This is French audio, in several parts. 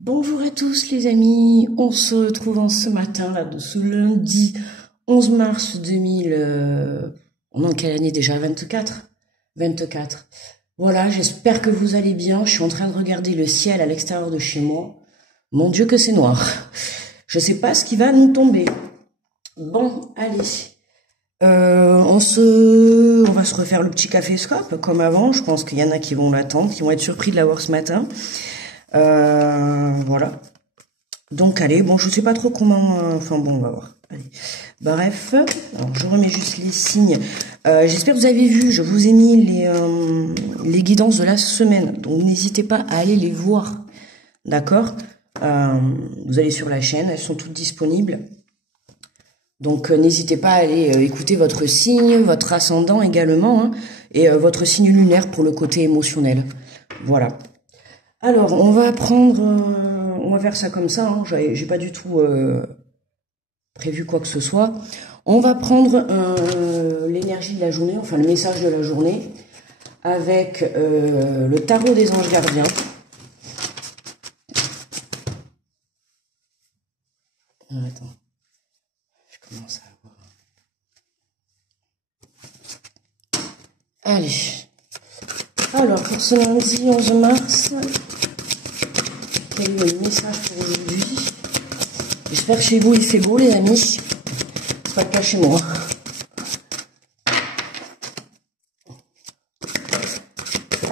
Bonjour à tous les amis, on se retrouve en ce matin là, de ce lundi 11 mars 2000, on est en quelle année déjà? 24? 24. Voilà, j'espère que vous allez bien, je suis en train de regarder le ciel à l'extérieur de chez moi. Mon Dieu que c'est noir. Je sais pas ce qui va nous tomber. Bon, allez. On va se refaire le petit café scope comme avant, je pense qu'il y en a qui vont l'attendre, qui vont être surpris de l'avoir ce matin. Voilà. Donc allez, bon, je sais pas trop comment... enfin bon, on va voir. Allez. Bref, alors je remets juste les signes. J'espère que vous avez vu, je vous ai mis les guidances de la semaine. Donc n'hésitez pas à aller les voir. D'accord. Vous allez sur la chaîne, elles sont toutes disponibles. Donc n'hésitez pas à aller écouter votre signe, votre ascendant également, hein, et votre signe lunaire pour le côté émotionnel. Voilà. Alors, on va prendre... on va faire ça comme ça, hein, j'ai pas du tout prévu quoi que ce soit. On va prendre l'énergie de la journée, enfin le message de la journée, avec le tarot des anges gardiens. Attends, je commence à voir. Allez. Alors, pour ce lundi 11 mars, quel est le message pour aujourd'hui? J'espère que chez vous il fait beau les amis. C'est pas le cas chez moi.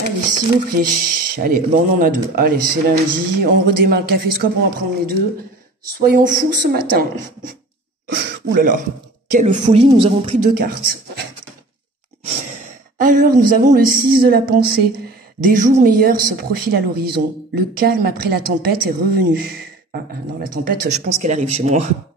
Allez, s'il vous plaît. Allez, bon, on en a deux. Allez, c'est lundi. On redémarre le caféscope, on va prendre les deux. Soyons fous ce matin. Ouh là là, quelle folie, nous avons pris deux cartes. Alors, nous avons le 6 de la pensée. Des jours meilleurs se profilent à l'horizon. Le calme après la tempête est revenu. Ah non, la tempête, je pense qu'elle arrive chez moi.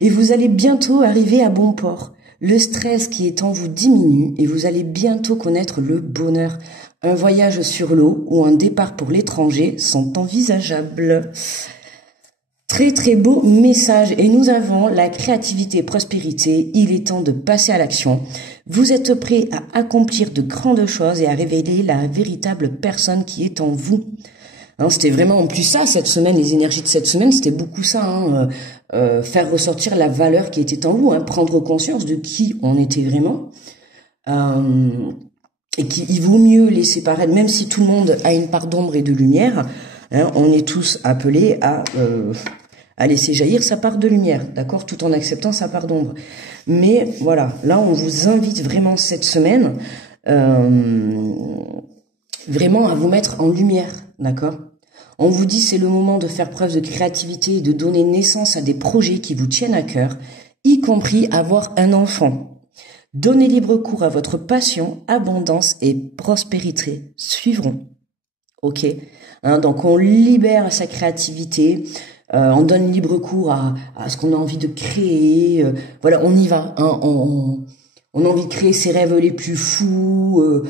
Et vous allez bientôt arriver à bon port. Le stress qui est en vous diminue et vous allez bientôt connaître le bonheur. Un voyage sur l'eau ou un départ pour l'étranger sont envisageables. Très très beau message. Et nous avons la créativité et prospérité. Il est temps de passer à l'action. Vous êtes prêts à accomplir de grandes choses et à révéler la véritable personne qui est en vous. Hein, c'était vraiment en plus ça cette semaine, les énergies de cette semaine, c'était beaucoup ça. Hein, faire ressortir la valeur qui était en vous, hein, prendre conscience de qui on était vraiment. Et qu'il vaut mieux laisser paraître, même si tout le monde a une part d'ombre et de lumière, hein, on est tous appelés à laisser jaillir sa part de lumière, d'accord, tout en acceptant sa part d'ombre. Mais voilà, là on vous invite vraiment cette semaine vraiment à vous mettre en lumière, d'accord. On vous dit c'est le moment de faire preuve de créativité et de donner naissance à des projets qui vous tiennent à cœur, y compris avoir un enfant. Donnez libre cours à votre passion, abondance et prospérité suivront. Ok, hein, donc on libère sa créativité, on donne libre cours à ce qu'on a envie de créer. Voilà, on y va. Hein, on a envie de créer ses rêves les plus fous.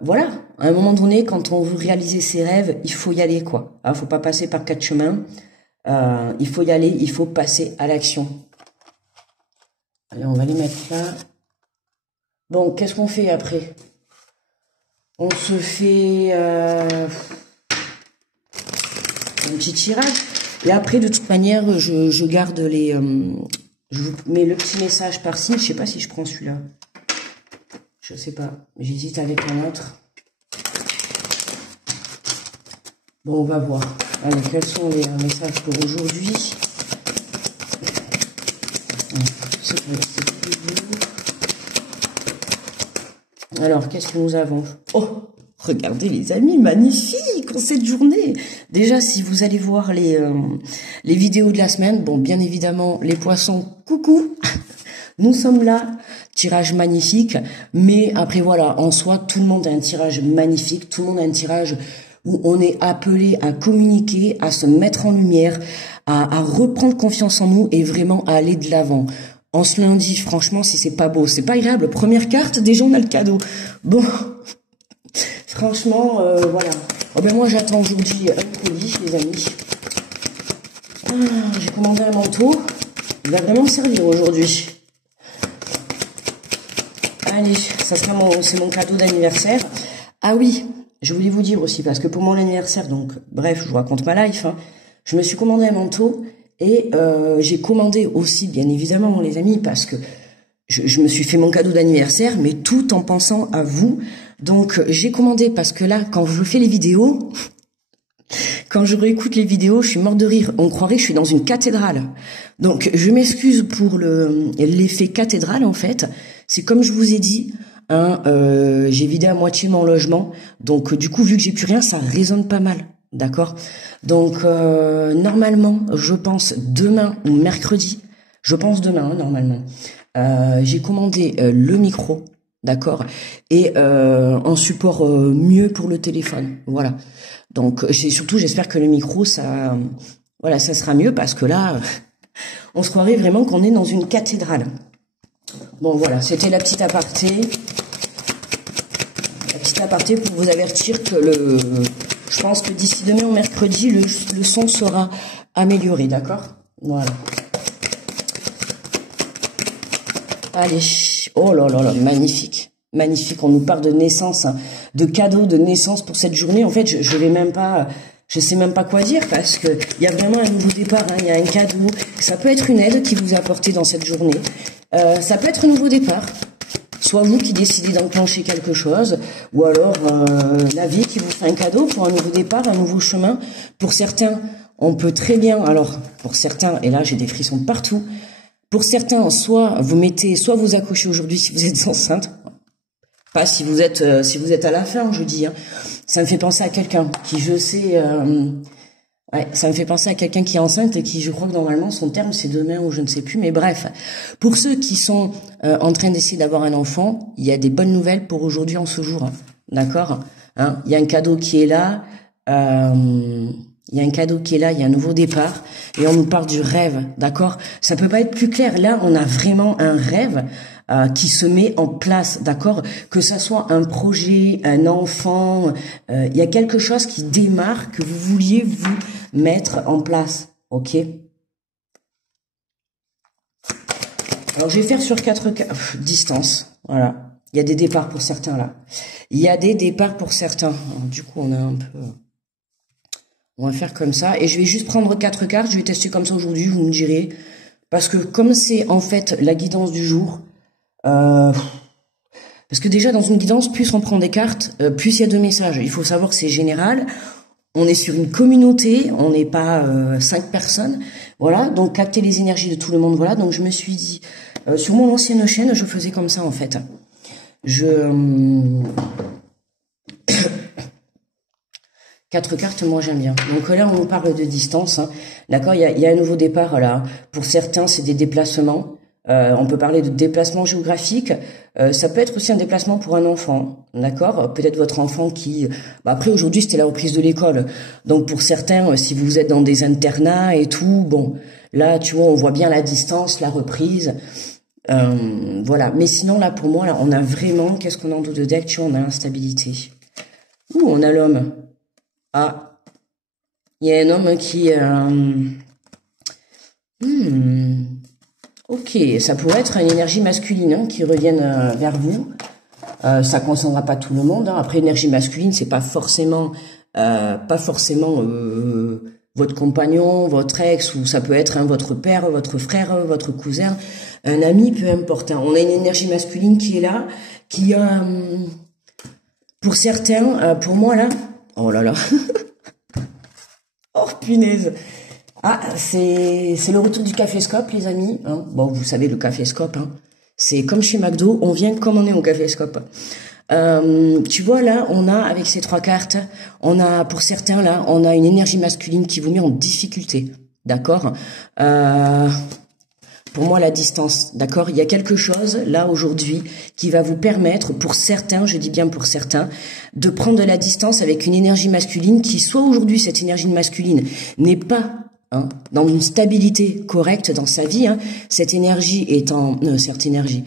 Voilà, à un moment donné, quand on veut réaliser ses rêves, il faut y aller, quoi. Il faut pas passer par quatre chemins. Il faut y aller, il faut passer à l'action. Allez, on va les mettre là. Bon, qu'est-ce qu'on fait après? On se fait un petit tirage. Et après, de toute manière, je garde les... je vous mets le petit message par signe. Je sais pas si je prends celui-là. Je sais pas. J'hésite avec un autre. Bon, on va voir. Allez, quels sont les messages pour aujourd'hui? Alors, qu'est-ce que nous avons? Oh, regardez les amis, magnifique en cette journée. Déjà, si vous allez voir les vidéos de la semaine, bon, bien évidemment, les poissons, coucou, nous sommes là, tirage magnifique, mais après voilà, en soi, tout le monde a un tirage magnifique, tout le monde a un tirage où on est appelé à communiquer, à se mettre en lumière, à reprendre confiance en nous et vraiment à aller de l'avant. En ce lundi, franchement, si c'est pas beau, c'est pas agréable. Première carte, déjà on a le cadeau. Bon, franchement, voilà. Oh ben moi j'attends aujourd'hui un colis, les amis. J'ai commandé un manteau. Il va vraiment me servir aujourd'hui. Allez, ça sera c'est mon cadeau d'anniversaire. Ah oui, je voulais vous dire aussi, parce que pour mon anniversaire, donc, bref, je vous raconte ma life, hein, je me suis commandé un manteau et j'ai commandé aussi, bien évidemment, les amis, parce que je me suis fait mon cadeau d'anniversaire, mais tout en pensant à vous. Donc, j'ai commandé parce que là, quand je fais les vidéos, quand je réécoute les vidéos, je suis morte de rire. On croirait que je suis dans une cathédrale. Donc, je m'excuse pour l'effet cathédrale, en fait. C'est comme je vous ai dit, hein, j'ai vidé à moitié mon logement. Donc, du coup, vu que j'ai plus rien, ça résonne pas mal. D'accord? Donc, normalement, je pense demain ou mercredi. Je pense demain, hein, normalement. J'ai commandé le micro, d'accord, et un support mieux pour le téléphone, voilà. Donc surtout j'espère que le micro ça, voilà, ça sera mieux parce que là, on se croirait vraiment qu'on est dans une cathédrale. Bon voilà, c'était la petite aparté pour vous avertir que je pense que d'ici demain ou mercredi, le son sera amélioré, d'accord? Voilà. Allez, oh là là là, magnifique, magnifique. On nous parle de naissance, hein, de cadeaux de naissance pour cette journée. En fait, je sais même pas quoi dire parce que il y a vraiment un nouveau départ. Hein, il y a un cadeau. Ça peut être une aide qui vous est apportée dans cette journée. Ça peut être un nouveau départ. Soit vous qui décidez d'enclencher quelque chose, ou alors la vie qui vous fait un cadeau pour un nouveau départ, un nouveau chemin. Pour certains, on peut très bien. Alors, pour certains, et là j'ai des frissons partout. Pour certains, soit vous accouchez aujourd'hui si vous êtes enceinte, pas si vous êtes à la fin, je dis. Hein. Ça me fait penser à quelqu'un qui, je sais, ça me fait penser à quelqu'un qui est enceinte et qui, je crois que normalement son terme c'est demain ou je ne sais plus. Mais bref, pour ceux qui sont en train d'essayer d'avoir un enfant, il y a des bonnes nouvelles pour aujourd'hui en ce jour, hein. D'accord, hein, il y a un cadeau qui est là. Il y a un cadeau qui est là, il y a un nouveau départ, et on nous parle du rêve, d'accord? Ça peut pas être plus clair. Là, on a vraiment un rêve qui se met en place, d'accord? Que ça soit un projet, un enfant, il y a quelque chose qui démarre que vous vouliez vous mettre en place, ok? Alors, je vais faire sur 4 distances, voilà. Il y a des départs pour certains là. Il y a des départs pour certains. Alors, du coup, on a un peu... On va faire comme ça. Et je vais juste prendre 4 cartes. Je vais tester comme ça aujourd'hui. Vous me direz. Parce que comme c'est en fait la guidance du jour. Parce que déjà dans une guidance, plus on prend des cartes, plus il y a de messages. Il faut savoir que c'est général. On est sur une communauté. On n'est pas 5 personnes. Voilà. Donc capter les énergies de tout le monde. Voilà. Donc je me suis dit. Sur mon ancienne chaîne, je faisais comme ça en fait. 4 cartes, moi j'aime bien. Donc là, on parle de distance, hein. D'accord, il y a un nouveau départ là. Pour certains, c'est des déplacements. On peut parler de déplacement géographique. Ça peut être aussi un déplacement pour un enfant. D'accord, peut-être votre enfant qui... après, aujourd'hui, c'était la reprise de l'école. Donc pour certains, si vous êtes dans des internats et tout, bon, là, tu vois, on voit bien la distance, la reprise. Voilà. Mais sinon, là, pour moi, là, on a vraiment... Qu'est-ce qu'on a en dos de deck? Tu vois, on a l'instabilité. Ouh, on a l'homme. Ah, il y a un homme qui... Ok, ça pourrait être une énergie masculine hein, qui revienne vers vous. Ça ne concernera pas tout le monde. Hein. Après, énergie masculine, c'est pas forcément votre compagnon, votre ex, ou ça peut être hein, votre père, votre frère, votre cousin, un ami, peu importe. Hein. On a une énergie masculine qui est là, qui a... pour certains, pour moi là... Oh là là. Oh punaise. Ah, c'est le retour du café-scope, les amis. Hein. Bon, vous savez, le café-scope, hein. C'est comme chez McDo, on vient comme on est au café-scope. Tu vois, là, on a, avec ces 3 cartes, on a, pour certains, là, on a une énergie masculine qui vous met en difficulté. D'accord? Pour moi, la distance, d'accord? Il y a quelque chose, là, aujourd'hui, qui va vous permettre, pour certains, je dis bien pour certains, de prendre de la distance avec une énergie masculine qui, soit aujourd'hui, cette énergie masculine n'est pas hein, dans une stabilité correcte dans sa vie. Hein, cette énergie est en... cette énergie...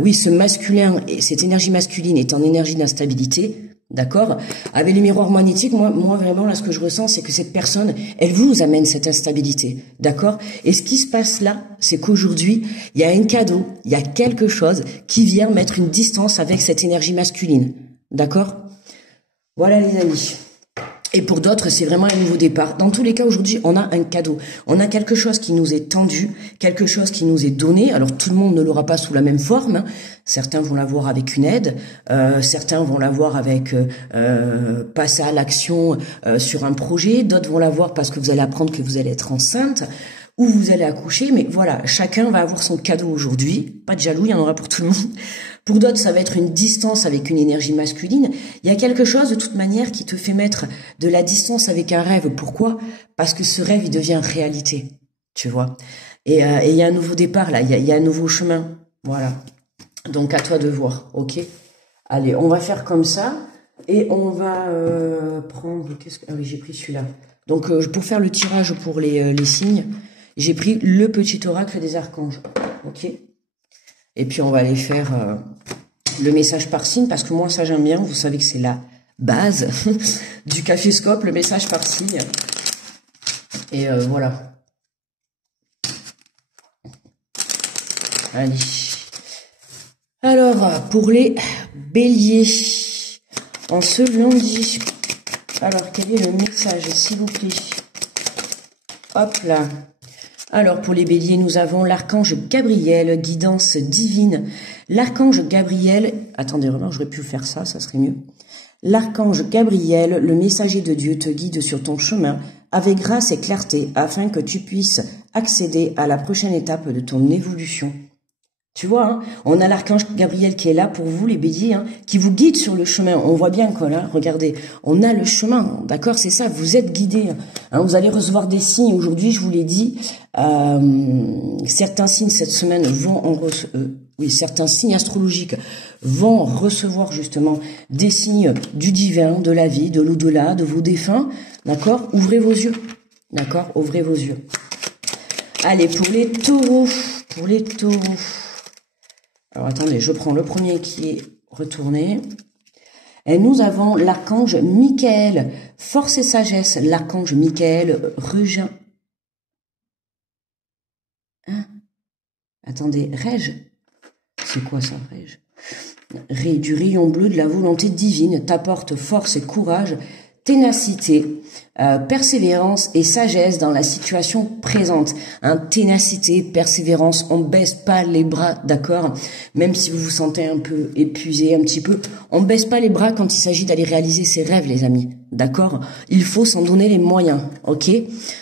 oui, ce masculin, et cette énergie masculine est en énergie d'instabilité. D'accord? Avec les miroirs magnétiques, moi vraiment là ce que je ressens c'est que cette personne, elle vous amène cette instabilité. D'accord? Et ce qui se passe là, c'est qu'aujourd'hui, il y a un cadeau, il y a quelque chose qui vient mettre une distance avec cette énergie masculine. D'accord? Voilà les amis. Et pour d'autres, c'est vraiment un nouveau départ. Dans tous les cas, aujourd'hui, on a un cadeau. On a quelque chose qui nous est tendu, quelque chose qui nous est donné. Alors, tout le monde ne l'aura pas sous la même forme, hein. Certains vont l'avoir avec une aide, certains vont l'avoir avec passer à l'action sur un projet, d'autres vont l'avoir parce que vous allez apprendre que vous allez être enceinte, ou vous allez accoucher, mais voilà, chacun va avoir son cadeau aujourd'hui. Pas de jaloux, il y en aura pour tout le monde. Pour d'autres, ça va être une distance avec une énergie masculine. Il y a quelque chose, de toute manière, qui te fait mettre de la distance avec un rêve. Pourquoi? Parce que ce rêve, il devient réalité, tu vois. Et il y a un nouveau départ, là, il y a un nouveau chemin. Voilà. Donc, à toi de voir, ok? Allez, on va faire comme ça. Et on va prendre... Ah oui, j'ai pris celui-là. Donc, pour faire le tirage pour les signes, j'ai pris le petit oracle des archanges. Ok? Et puis, on va aller faire le message par signe, parce que moi, ça, j'aime bien. Vous savez que c'est la base du caféscope, le message par signe. Et voilà. Allez. Alors, pour les béliers, en ce lundi, alors, quel est le message, s'il vous plaît? Hop là. Alors, pour les béliers, nous avons l'archange Gabriel, guidance divine. L'archange Gabriel, attendez, vraiment, j'aurais pu faire ça, ça serait mieux. L'archange Gabriel, le messager de Dieu, te guide sur ton chemin avec grâce et clarté afin que tu puisses accéder à la prochaine étape de ton évolution. Tu vois, hein, on a l'archange Gabriel qui est là pour vous, les béliers, hein, qui vous guide sur le chemin. On voit bien, quoi, là, regardez, on a le chemin, d'accord, c'est ça, vous êtes guidés. Hein, vous allez recevoir des signes, aujourd'hui, je vous l'ai dit, certains signes cette semaine vont certains signes astrologiques vont recevoir justement des signes du divin, de la vie, de l'au-delà, de vos défunts, d'accord. Ouvrez vos yeux, d'accord, ouvrez vos yeux. Allez, pour les taureaux, alors attendez, je prends le premier qui est retourné. Et nous avons l'archange Michael, force et sagesse, l'archange Michael, Régin. Hein? Attendez, Rège? C'est quoi ça, Rège? Du rayon bleu de la volonté divine, t'apporte force et courage, ténacité, persévérance et sagesse dans la situation présente. Hein, ténacité, persévérance, on baisse pas les bras, d'accord? Même si vous vous sentez un peu épuisé, un petit peu, on baisse pas les bras quand il s'agit d'aller réaliser ses rêves, les amis, d'accord? Il faut s'en donner les moyens, ok?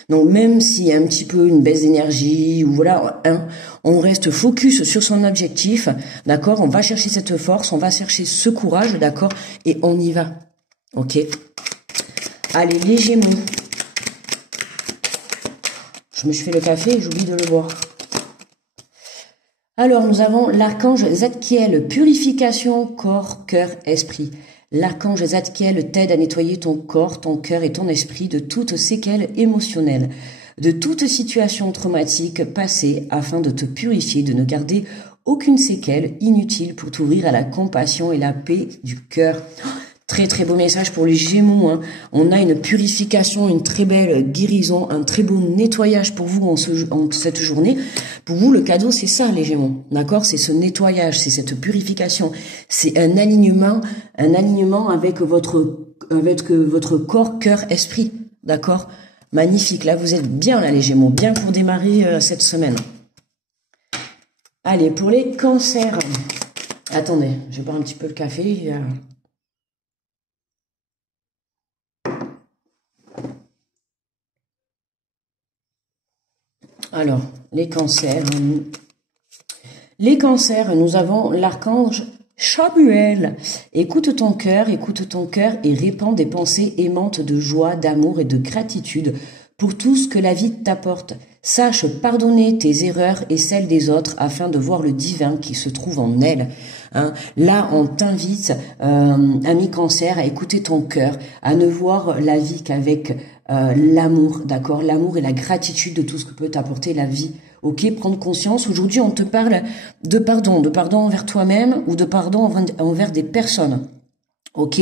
Donc même s'il y a un petit peu une baisse d'énergie, ou voilà, hein, on reste focus sur son objectif, d'accord? On va chercher cette force, on va chercher ce courage, d'accord? Et on y va, ok? Allez, les Gémeaux. Je me suis fait le café et j'oublie de le boire. Alors, nous avons l'archange Zadkiel, purification, corps, cœur, esprit. L'archange Zadkiel t'aide à nettoyer ton corps, ton cœur et ton esprit de toutes séquelles émotionnelles, de toute situation traumatique passée afin de te purifier, de ne garder aucune séquelle inutile pour t'ouvrir à la compassion et la paix du cœur. Très très beau message pour les Gémeaux, hein. On a une purification, une très belle guérison, un très beau nettoyage pour vous en cette journée. Pour vous, le cadeau, c'est ça, les Gémeaux, d'accord? C'est ce nettoyage, c'est cette purification, c'est un alignement avec votre corps, cœur, esprit, d'accord? Magnifique, là vous êtes bien là les Gémeaux, bien pour démarrer cette semaine. Allez, pour les cancers. Attendez, je vais boire un petit peu le café. Alors, les cancers. Les cancers, nous avons l'archange Chamuel. Écoute ton cœur et répands des pensées aimantes de joie, d'amour et de gratitude pour tout ce que la vie t'apporte. Sache pardonner tes erreurs et celles des autres afin de voir le divin qui se trouve en elles. Hein. Là, on t'invite, ami cancer, à écouter ton cœur, à ne voir la vie qu'avec l'amour, d'accord? L'amour et la gratitude de tout ce que peut t'apporter la vie. Ok, prendre conscience. Aujourd'hui, on te parle de pardon envers toi-même ou de pardon envers des personnes. Ok,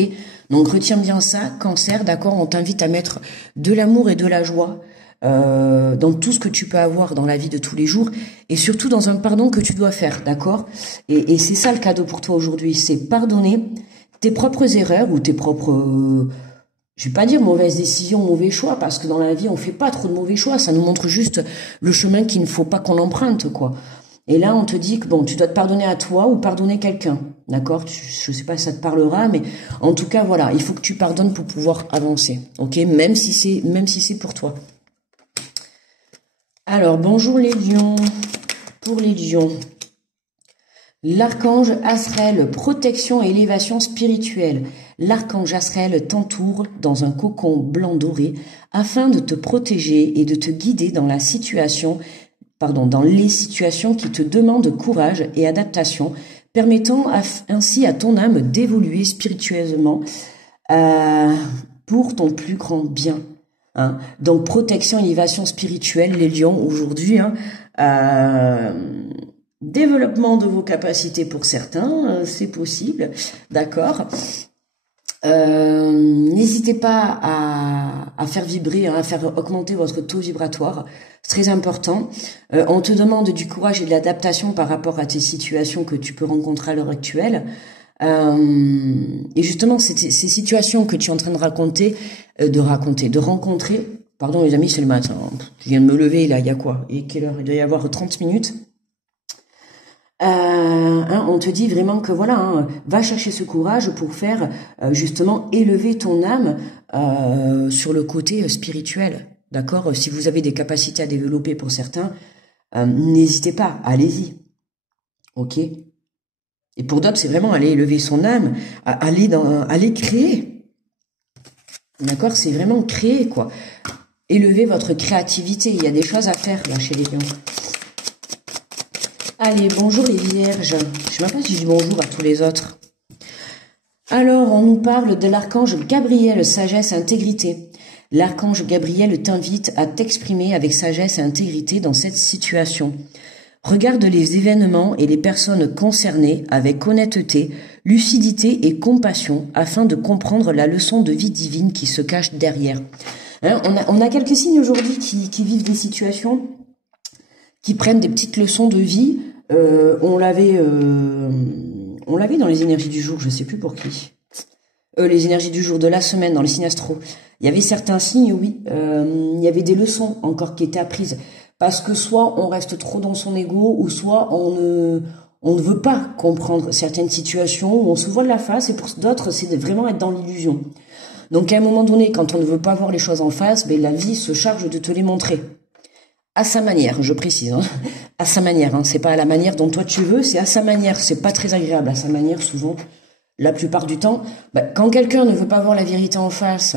donc retiens bien ça, cancer, d'accord? On t'invite à mettre de l'amour et de la joie dans tout ce que tu peux avoir dans la vie de tous les jours et surtout dans un pardon que tu dois faire, d'accord? Et c'est ça le cadeau pour toi aujourd'hui, c'est pardonner tes propres erreurs ou tes propres, je vais pas dire mauvaises décisions, mauvais choix, parce que dans la vie, on fait pas trop de mauvais choix. Ça nous montre juste le chemin qu'il ne faut pas qu'on emprunte, quoi. Et là, on te dit que bon, tu dois te pardonner à toi ou pardonner quelqu'un, d'accord? Je sais pas si ça te parlera, mais en tout cas, voilà, il faut que tu pardonnes pour pouvoir avancer, ok? Même si c'est pour toi. Alors, bonjour les lions. Pour les lions, l'archange Azraël, protection et élévation spirituelle. L'archange Azraël t'entoure dans un cocon blanc doré afin de te protéger et de te guider dans les situations qui te demandent courage et adaptation, permettant ainsi à ton âme d'évoluer spirituellement pour ton plus grand bien. Hein. Donc protection, élévation spirituelle, les lions aujourd'hui. Développement de vos capacités pour certains, c'est possible, d'accord. N'hésitez pas à faire vibrer, à faire augmenter votre taux vibratoire, c'est très important. On te demande du courage et de l'adaptation par rapport à tes situations que tu peux rencontrer à l'heure actuelle. Et justement, ces situations que tu es en train de rencontrer, pardon les amis, c'est le matin, je viens de me lever là, il y a quoi? Et quelle heure? Il doit y avoir 30 minutes. On te dit vraiment que voilà, va chercher ce courage pour faire justement élever ton âme sur le côté spirituel, d'accord? Si vous avez des capacités à développer pour certains, n'hésitez pas, allez-y, ok? Et pour d'autres, c'est vraiment aller élever son âme, aller créer, d'accord? C'est vraiment créer, quoi. Élever votre créativité, il y a des choses à faire là chez les lions. Allez, bonjour les vierges. Je sais même pas si je dis bonjour à tous les autres. Alors, on nous parle de l'archange Gabriel, sagesse et intégrité. L'archange Gabriel t'invite à t'exprimer avec sagesse et intégrité dans cette situation. Regarde les événements et les personnes concernées avec honnêteté, lucidité et compassion afin de comprendre la leçon de vie divine qui se cache derrière. Hein, on a quelques signes aujourd'hui qui vivent des situations, qui prennent des petites leçons de vie. On l'avait dans les énergies du jour, je sais plus pour qui. Les énergies du jour de la semaine dans les signes astro. Il y avait certains signes, oui. Il y avait des leçons encore qui étaient apprises. Parce que soit on reste trop dans son ego, ou soit on ne veut pas comprendre certaines situations, où on se voile la face, et pour d'autres, c'est de vraiment être dans l'illusion. Donc à un moment donné, quand on ne veut pas voir les choses en face, la vie se charge de te les montrer. À sa manière, je précise, hein. À sa manière, hein. C'est pas à la manière dont toi tu veux, c'est à sa manière. C'est pas très agréable à sa manière, souvent. La plupart du temps, quand quelqu'un ne veut pas voir la vérité en face,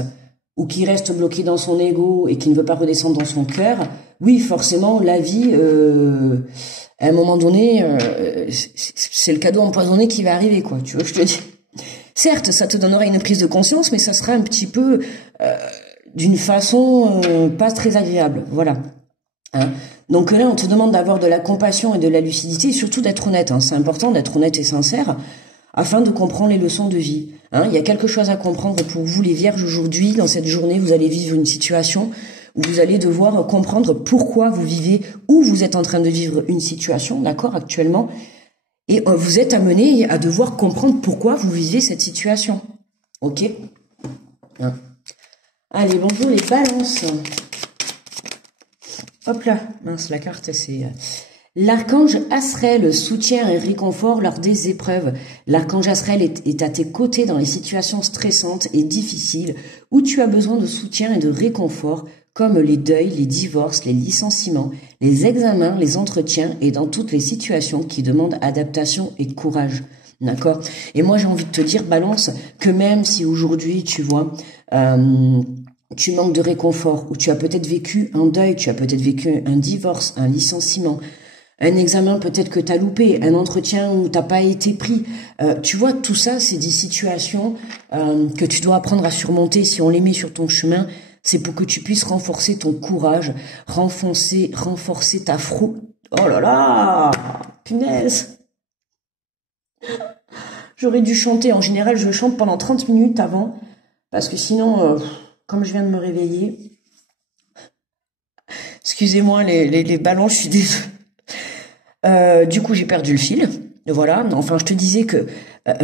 ou qui reste bloqué dans son ego et qui ne veut pas redescendre dans son cœur, oui, forcément, la vie, à un moment donné, c'est le cadeau empoisonné qui va arriver, quoi. Tu veux que je te dise? Certes, ça te donnera une prise de conscience, mais ça sera un petit peu d'une façon pas très agréable. Voilà. Hein. Donc là, on te demande d'avoir de la compassion et de la lucidité, et surtout d'être honnête. Hein. C'est important d'être honnête et sincère afin de comprendre les leçons de vie. Hein. Il y a quelque chose à comprendre pour vous, les vierges, aujourd'hui. Dans cette journée, vous allez vivre une situation où vous allez devoir comprendre pourquoi vous vivez, ou vous êtes en train de vivre une situation, d'accord, actuellement, et vous êtes amené à devoir comprendre pourquoi vous vivez cette situation. Ok? Hein. Allez, bonjour les balances. Hop là, mince, la carte, c'est... L'archange Azraël soutient et réconfort lors des épreuves. L'archange Azraël est à tes côtés dans les situations stressantes et difficiles où tu as besoin de soutien et de réconfort, comme les deuils, les divorces, les licenciements, les examens, les entretiens et dans toutes les situations qui demandent adaptation et courage. D'accord? Et moi, j'ai envie de te dire, Balance, que même si aujourd'hui, tu vois... tu manques de réconfort, ou tu as peut-être vécu un deuil, tu as peut-être vécu un divorce, un licenciement, un examen peut-être que tu as loupé, un entretien où t'as pas été pris. Tu vois, tout ça, c'est des situations que tu dois apprendre à surmonter. Si on les met sur ton chemin, c'est pour que tu puisses renforcer ton courage, renforcer ta Oh là là, punaise. J'aurais dû chanter. En général, je chante pendant 30 minutes avant, parce que sinon... comme je viens de me réveiller, excusez-moi les ballons, je suis désolée. Du coup, j'ai perdu le fil. Voilà, enfin je te disais que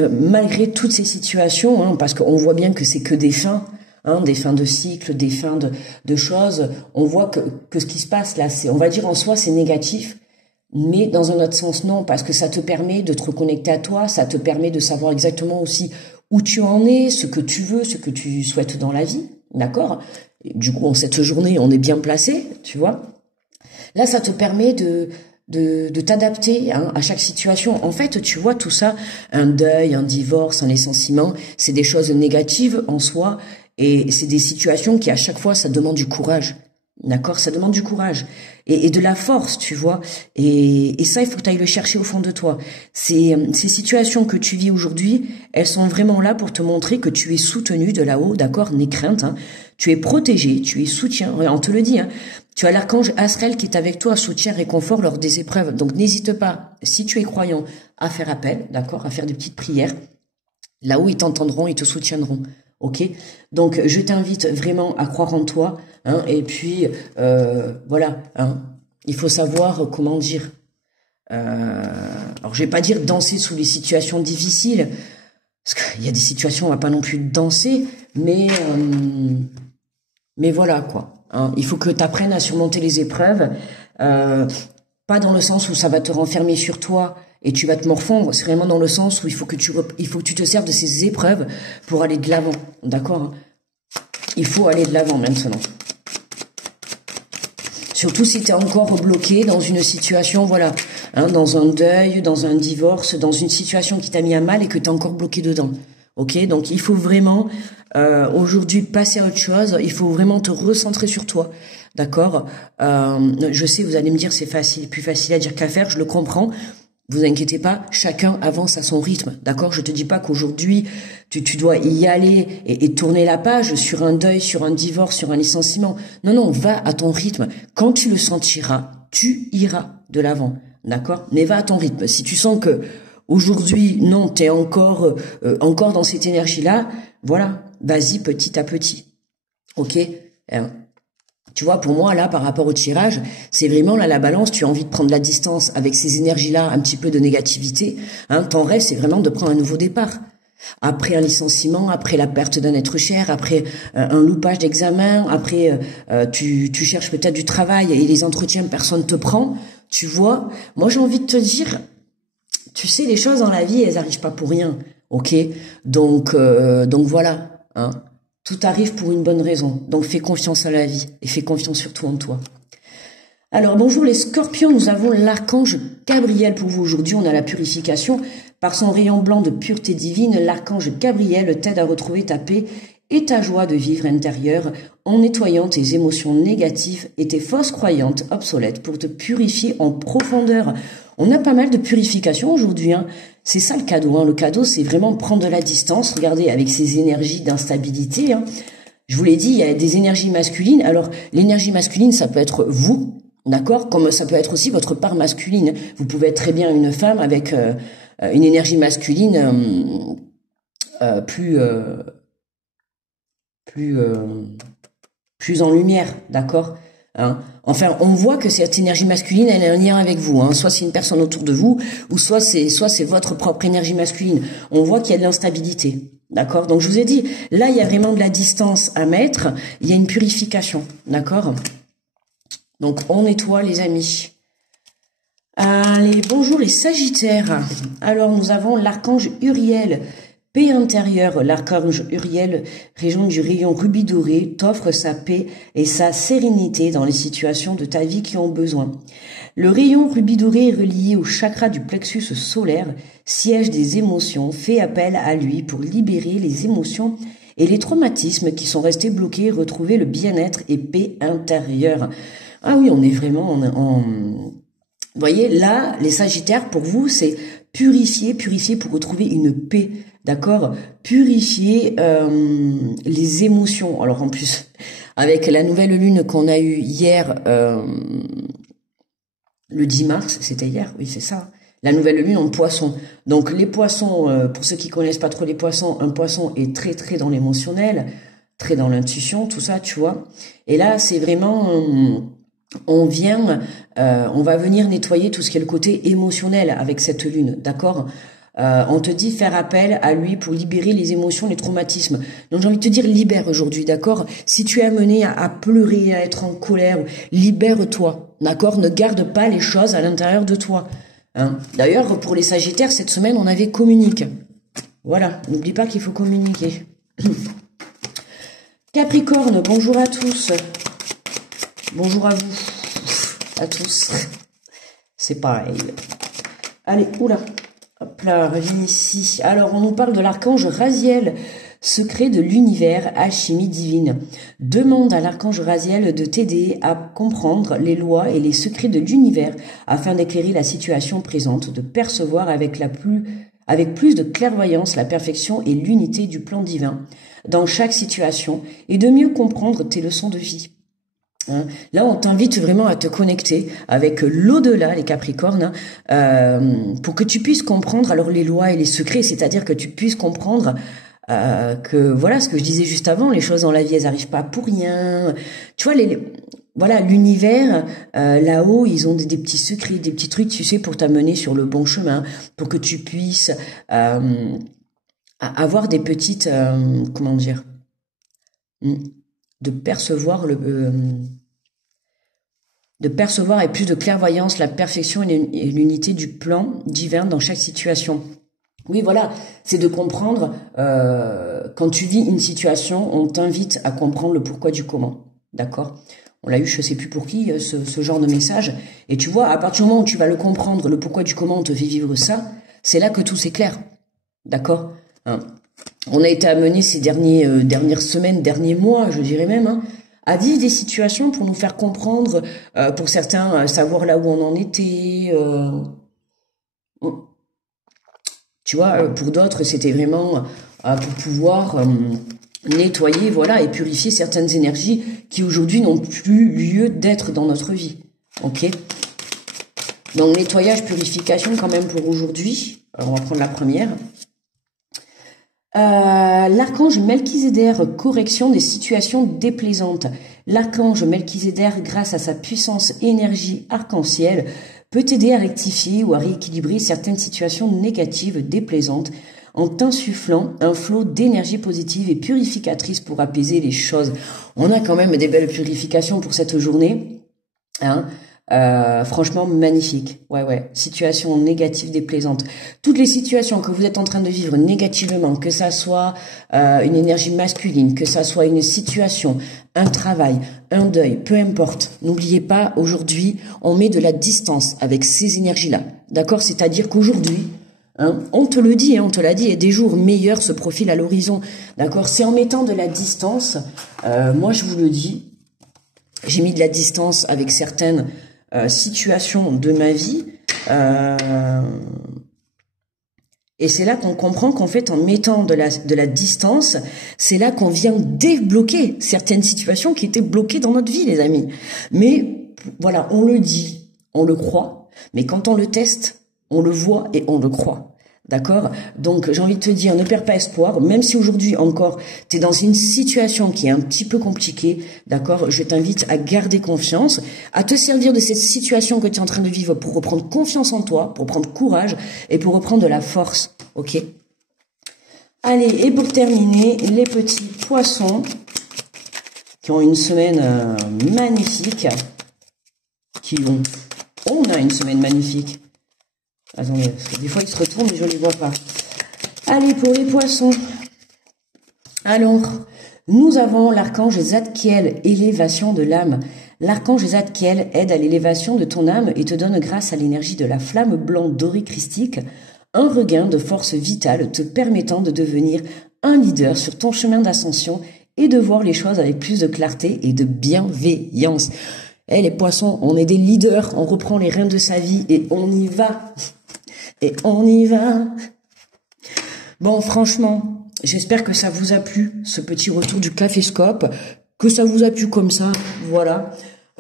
malgré toutes ces situations, hein, parce qu'on voit bien que c'est que des fins de cycle, des fins de choses, on voit que ce qui se passe là, on va dire en soi c'est négatif, mais dans un autre sens non, parce que ça te permet de te reconnecter à toi, ça te permet de savoir exactement aussi où tu en es, ce que tu veux, ce que tu souhaites dans la vie, d'accord? Du coup, en cette journée, on est bien placé, tu vois. Là, ça te permet de t'adapter hein, à chaque situation. En fait, tu vois, tout ça, un deuil, un divorce, un licenciement, c'est des choses négatives en soi et c'est des situations qui, à chaque fois, ça demande du courage. D'accord? Ça demande du courage et de la force, tu vois. Et ça, il faut que tu ailles le chercher au fond de toi. Ces situations que tu vis aujourd'hui, elles sont vraiment là pour te montrer que tu es soutenu de là-haut, d'accord? N'aie crainte, hein. Tu es protégé, tu es soutien. On te le dit, hein. Tu as l'archange Asriel qui est avec toi, soutien, réconfort lors des épreuves. Donc n'hésite pas, si tu es croyant, à faire appel, d'accord? À faire des petites prières. Là-haut, ils t'entendront, ils te soutiendront. Ok, donc je t'invite vraiment à croire en toi, hein, et puis voilà, hein, il faut savoir comment dire. Alors je vais pas dire danser sous les situations difficiles, parce qu'il y a des situations où on va pas non plus danser, mais voilà quoi. Hein, il faut que tu apprennes à surmonter les épreuves, pas dans le sens où ça va te renfermer sur toi et tu vas te morfondre, c'est vraiment dans le sens où il faut que tu te serves de ces épreuves pour aller de l'avant, d'accord? Hein. Il faut aller de l'avant maintenant. Surtout si tu es encore bloqué dans une situation, voilà, hein, dans un deuil, dans un divorce, dans une situation qui t'a mis à mal et que tu es encore bloqué dedans. Ok, donc il faut vraiment aujourd'hui passer à autre chose, il faut vraiment te recentrer sur toi, d'accord? Je sais, vous allez me dire c'est facile, plus facile à dire qu'à faire, je le comprends. Vous inquiétez pas, chacun avance à son rythme, d'accord? Je te dis pas qu'aujourd'hui tu dois y aller et tourner la page sur un deuil, sur un divorce, sur un licenciement. Non, non, va à ton rythme. Quand tu le sentiras, tu iras de l'avant, d'accord? Mais va à ton rythme. Si tu sens que aujourd'hui, non, t'es encore dans cette énergie-là, voilà, vas-y petit à petit, ok? Tu vois, pour moi, là, par rapport au tirage, c'est vraiment, là, la balance, tu as envie de prendre la distance avec ces énergies-là, un petit peu de négativité. Hein, ton rêve, c'est vraiment de prendre un nouveau départ. Après un licenciement, après la perte d'un être cher, après un loupage d'examen, après tu cherches peut-être du travail et les entretiens, personne te prend. Tu vois, moi, j'ai envie de te dire, tu sais, les choses dans la vie, elles n'arrivent pas pour rien, ok? Donc voilà, hein. Tout arrive pour une bonne raison, donc fais confiance à la vie et fais confiance surtout en toi. Alors bonjour les scorpions, nous avons l'archange Gabriel pour vous aujourd'hui, on a la purification. Par son rayon blanc de pureté divine, l'archange Gabriel t'aide à retrouver ta paix et ta joie de vivre intérieure en nettoyant tes émotions négatives et tes fausses croyances obsolètes pour te purifier en profondeur. On a pas mal de purification aujourd'hui, hein. C'est ça le cadeau, hein. Le cadeau, c'est vraiment prendre de la distance. Regardez, avec ces énergies d'instabilité, hein. Je vous l'ai dit, il y a des énergies masculines. Alors, l'énergie masculine, ça peut être vous, d'accord? Comme ça peut être aussi votre part masculine. Vous pouvez être très bien une femme avec une énergie masculine plus en lumière, d'accord? Hein. Enfin, on voit que cette énergie masculine, elle a un lien avec vous. Hein. Soit c'est une personne autour de vous, ou soit c'est votre propre énergie masculine. On voit qu'il y a de l'instabilité, d'accord? Donc je vous ai dit, là il y a vraiment de la distance à mettre. Il y a une purification, d'accord? Donc on nettoie les amis. Allez, bonjour les Sagittaires. Alors nous avons l'archange Uriel. Paix intérieure, l'archange Uriel, région du rayon rubis doré, t'offre sa paix et sa sérénité dans les situations de ta vie qui ont besoin. Le rayon rubis doré est relié au chakra du plexus solaire, siège des émotions, fait appel à lui pour libérer les émotions et les traumatismes qui sont restés bloqués et retrouver le bien-être et paix intérieure. Ah oui, on est vraiment vous voyez, là, les Sagittaires, pour vous, c'est purifier pour retrouver une paix. D'accord, purifier les émotions. Alors en plus, avec la nouvelle lune qu'on a eue hier, le 10 mars, c'était hier, oui c'est ça. La nouvelle lune en poisson. Donc les poissons, pour ceux qui connaissent pas trop les poissons, un poisson est très très dans l'émotionnel, très dans l'intuition, tout ça, tu vois. Et là, c'est vraiment on va venir nettoyer tout ce qui est le côté émotionnel avec cette lune, d'accord? On te dit faire appel à lui pour libérer les émotions, les traumatismes. Donc j'ai envie de te dire, libère aujourd'hui, d'accord? Si tu es amené à pleurer, à être en colère, libère-toi, d'accord? Ne garde pas les choses à l'intérieur de toi. Hein? D'ailleurs, pour les Sagittaires, cette semaine, on avait communique. Voilà, n'oublie pas qu'il faut communiquer. Capricorne, bonjour à tous. Bonjour à vous. À tous. C'est pareil. Allez, oula. Hop là, reviens ici. Alors, on nous parle de l'archange Raziel, secret de l'univers, alchimie divine. Demande à l'archange Raziel de t'aider à comprendre les lois et les secrets de l'univers afin d'éclairer la situation présente, de percevoir avec plus de clairvoyance la perfection et l'unité du plan divin dans chaque situation et de mieux comprendre tes leçons de vie. Hein. Là, on t'invite vraiment à te connecter avec l'au-delà, les Capricornes, pour que tu puisses comprendre alors les lois et les secrets, c'est-à-dire que tu puisses comprendre que voilà ce que je disais juste avant, les choses dans la vie, elles arrivent pas pour rien. Tu vois, voilà, l'univers, là-haut, ils ont des petits secrets, des petits trucs, tu sais, pour t'amener sur le bon chemin, pour que tu puisses avoir des petites, comment dire, de percevoir avec plus de clairvoyance la perfection et l'unité du plan divin dans chaque situation. Oui, voilà, c'est de comprendre, quand tu vis une situation, on t'invite à comprendre le pourquoi du comment, d'accord? On l'a eu, je sais plus pour qui, ce genre de message. Et tu vois, à partir du moment où tu vas le comprendre, le pourquoi du comment on te fait vivre ça, c'est là que tout s'éclaire, d'accord? Hein. On a été amené ces dernières semaines, derniers mois, je dirais même, hein, à vivre des situations pour nous faire comprendre, pour certains, savoir là où on en était. Tu vois, pour d'autres, c'était vraiment pour pouvoir nettoyer, voilà, et purifier certaines énergies qui aujourd'hui n'ont plus lieu d'être dans notre vie. Ok? Donc nettoyage, purification quand même pour aujourd'hui. Alors, on va prendre la première. L'archange Melchizedek, correction des situations déplaisantes. L'archange Melchizedek, grâce à sa puissance énergie arc-en-ciel, peut t'aider à rectifier ou à rééquilibrer certaines situations négatives déplaisantes en t'insufflant un flot d'énergie positive et purificatrice pour apaiser les choses. On a quand même des belles purifications pour cette journée, hein. Franchement magnifique. Ouais. Situation négative, déplaisante. Toutes les situations que vous êtes en train de vivre négativement, que ça soit une énergie masculine, que ça soit une situation, un travail, un deuil, peu importe. N'oubliez pas, aujourd'hui, on met de la distance avec ces énergies-là. D'accord? C'est-à-dire qu'aujourd'hui, hein, on te le dit, hein, on te l'a dit, et des jours meilleurs se profilent à l'horizon. D'accord? C'est en mettant de la distance, moi je vous le dis, j'ai mis de la distance avec certaines situation de ma vie, et c'est là qu'on comprend qu'en fait, en mettant de la distance, c'est là qu'on vient débloquer certaines situations qui étaient bloquées dans notre vie, les amis. Mais voilà, on le dit, on le croit, mais quand on le teste, on le voit et on le croit. D'accord? Donc, j'ai envie de te dire, ne perds pas espoir, même si aujourd'hui encore, tu es dans une situation qui est un petit peu compliquée, d'accord? Je t'invite à garder confiance, à te servir de cette situation que tu es en train de vivre pour reprendre confiance en toi, pour prendre courage et pour reprendre de la force, ok? Allez, et pour terminer, les petits poissons qui ont une semaine magnifique, on a une semaine magnifique. Attendez, des fois ils se retournent mais je ne les vois pas. Allez, pour les poissons. Alors, nous avons l'archange Zadkiel, élévation de l'âme. L'archange Zadkiel aide à l'élévation de ton âme et te donne, grâce à l'énergie de la flamme blanc dorée christique, un regain de force vitale te permettant de devenir un leader sur ton chemin d'ascension et de voir les choses avec plus de clarté et de bienveillance. Eh, les poissons, on est des leaders, on reprend les rênes de sa vie et on y va. Et on y va. Bon, franchement, j'espère que ça vous a plu, ce petit retour du Caféscope, que ça vous a plu comme ça, voilà.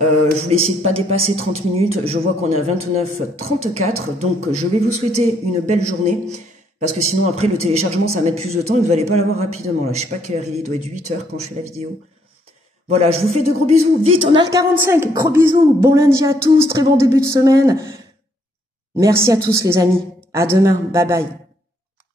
Je voulais essayer de pas dépasser 30 minutes, je vois qu'on est à 29h34, donc je vais vous souhaiter une belle journée, parce que sinon après le téléchargement ça va mettre plus de temps et vous n'allez pas l'avoir rapidement, là. Je sais pas quelle heure il est, il doit être 8h quand je fais la vidéo. Voilà, je vous fais de gros bisous. Vite, on a le 45. Gros bisous. Bon lundi à tous. Très bon début de semaine. Merci à tous les amis. À demain. Bye bye.